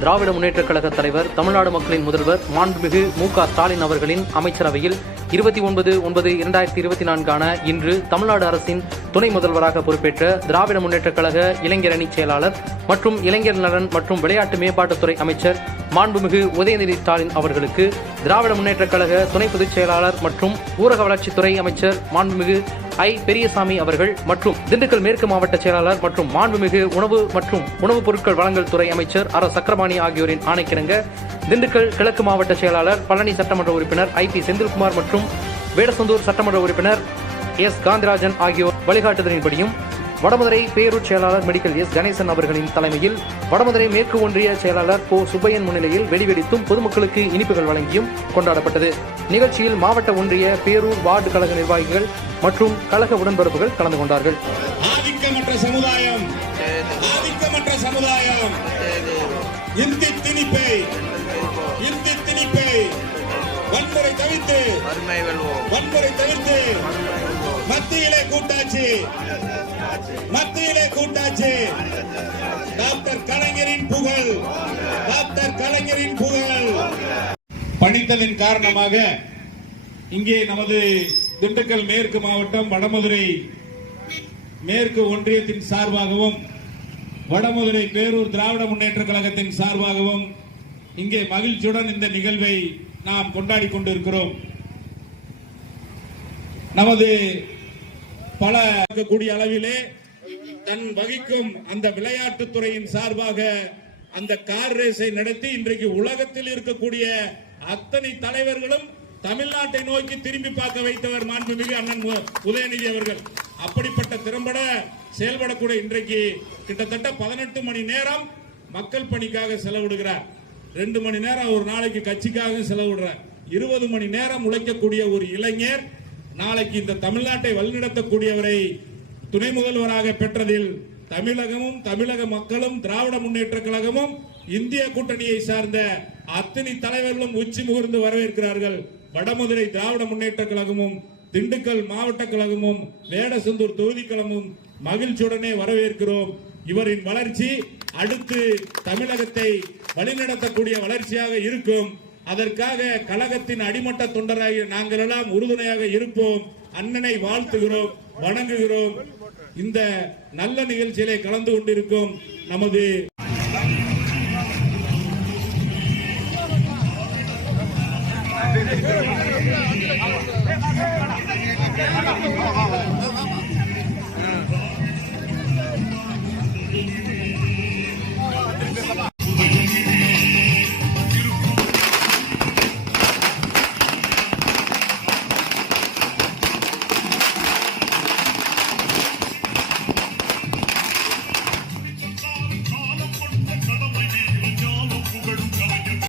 திராவிட முன்னேற்றக் கழக தலைவர் தமிழ்நாடு மக்களின் முதல்வர் மாண்புமிகு மு க ஸ்டாலின் அவர்களின் அமைச்சரவையில் இருபத்தி ஒன்பது ஒன்பது இரண்டாயிரத்தி இருபத்தி நான்கான இன்று தமிழ்நாடு அரசின் துணை முதல்வராக பொறுப்பேற்ற திராவிட முன்னேற்றக் கழக இளைஞர் அணி செயலாளர் மற்றும் இளைஞர் நலன் மற்றும் விளையாட்டு மேம்பாட்டுத்துறை அமைச்சர் மாண்புமிகு உதயநிதி ஸ்டாலின் அவர்களுக்கு திராவிட முன்னேற்றக் கழக துணை பொதுச் செயலாளர் மற்றும் ஊரக வளர்ச்சித்துறை அமைச்சர் மாண்புமிகு ஐ. பெரியசாமி அவர்கள் மற்றும் திண்டுக்கல் மேற்கு மாவட்ட செயலாளர் மற்றும் மாண்புமிகு உணவு மற்றும் உணவுப் பொருட்கள் வழங்கல் துறை அமைச்சர் அர சக்கரபாணி ஆகியோரின் ஆணைக்கிணங்க திண்டுக்கல் கிழக்கு மாவட்ட செயலாளர் பழனி சட்டமன்ற உறுப்பினர் ஐ. பி. செந்தில்குமார் மற்றும் வேடசந்தூர் சட்டமன்ற உறுப்பினர் எஸ். காந்திராஜன் ஆகியோர் வழிகாட்டுதலின்படியும் வடமதுரை பேரூர் செயலாளர் மெடிக்கல் எஸ். கணேசன் அவர்களின் தலைமையில் வடமதுரை மேற்கு ஒன்றிய செயலாளர் போ. சுப்பையன் முன்னிலையில் வெடிவெடித்தும் பொதுமக்களுக்கு இனிப்புகள் வழங்கியும் கொண்டாடப்பட்டது. நிகழ்ச்சியில் மாவட்ட ஒன்றிய பேரூர் வார்டு கழக நிர்வாகிகள் மற்றும் கழக உடன்பிறப்புகள் கலந்து கொண்டார்கள். ஆதிக்கமற்ற சமுதாயம். ஆதிக்கமற்ற சமுதாயம். வறுமை வெல்வோம். வன்முறை தவிர்த்து மத்தியிலே கூட்டாட்சி. மத்தியிலே கூட்டாட்சி. டாக்டர் கலைஞரின் புகழ். டாக்டர் கலைஞரின் புகழ். பணித்ததன் காரணமாக இங்கே நமது திண்டுக்கல் மேற்கு மாவட்டம் வடமதுரை மேற்கு ஒன்றியத்தின் சார்பாகவும் வடமதுரை பேரூர் திராவிட முன்னேற்ற கழகத்தின் சார்பாகவும் இங்கே மகிழ்ச்சியுடன் இந்த நிகழ்வை நாம் கொண்டாடி கொண்டிருக்கிறோம். நமது பல கூடிய அளவிலே தன் வகிக்கும் அந்த விளையாட்டுத் துறையின் சார்பாக அந்த கார் ரேஸை நடத்தி இன்றைக்கு உலகத்தில் இருக்கக்கூடிய அத்தனை தலைவர்களும் தமிழ்நாட்டை நோக்கி திரும்பி பார்க்க வைத்தவர் மாண்புமிகு அண்ணன் உதயநிதி அவர்கள். அப்படிப்பட்ட திறம்பட செயல்படக்கூடிய இன்றைக்கு கிட்டத்தட்ட பதினெட்டு மணி நேரம் மக்கள் பணிக்காக செலவிடுகிறார். ரெண்டு மணி நேரம் ஒரு நாளைக்கு கட்சிக்காக செலவிடுறார். இருபது மணி நேரம் உழைக்கக்கூடிய ஒரு இளைஞர் நாளைக்கு இந்த தமிழ்நாட்டை வழிநடத்தக்கூடியவரை துணை முதல்வராக பெற்றதில் தமிழகமும் தமிழக மக்களும் திராவிட முன்னேற்ற கழகமும் இந்திய கூட்டணியை சார்ந்த அத்தனை தலைவர்களும் உச்சி முகர்ந்து வரவேற்கிறார்கள். வடமதுரை திராவிட முன்னேற்ற கழகமும் திண்டுக்கல் மாவட்ட கழகமும் வேடசந்தூர் தொகுதி கழகமும் மகிழ்ச்சியுடனே வரவேற்கிறோம். இவரின் வளர்ச்சி அடுத்து தமிழகத்தை வழிநடத்தக்கூடிய வளர்ச்சியாக இருக்கும். அதற்காக கழகத்தின் அடிமட்ட தொண்டராக நாங்கள் எல்லாம் உறுதுணையாக இருப்போம். அண்ணனை வாழ்த்துகிறோம் வணங்குகிறோம். இந்த நல்ல நிகழ்ச்சியிலே கலந்து கொண்டிருக்கும் நமது வணக்கம்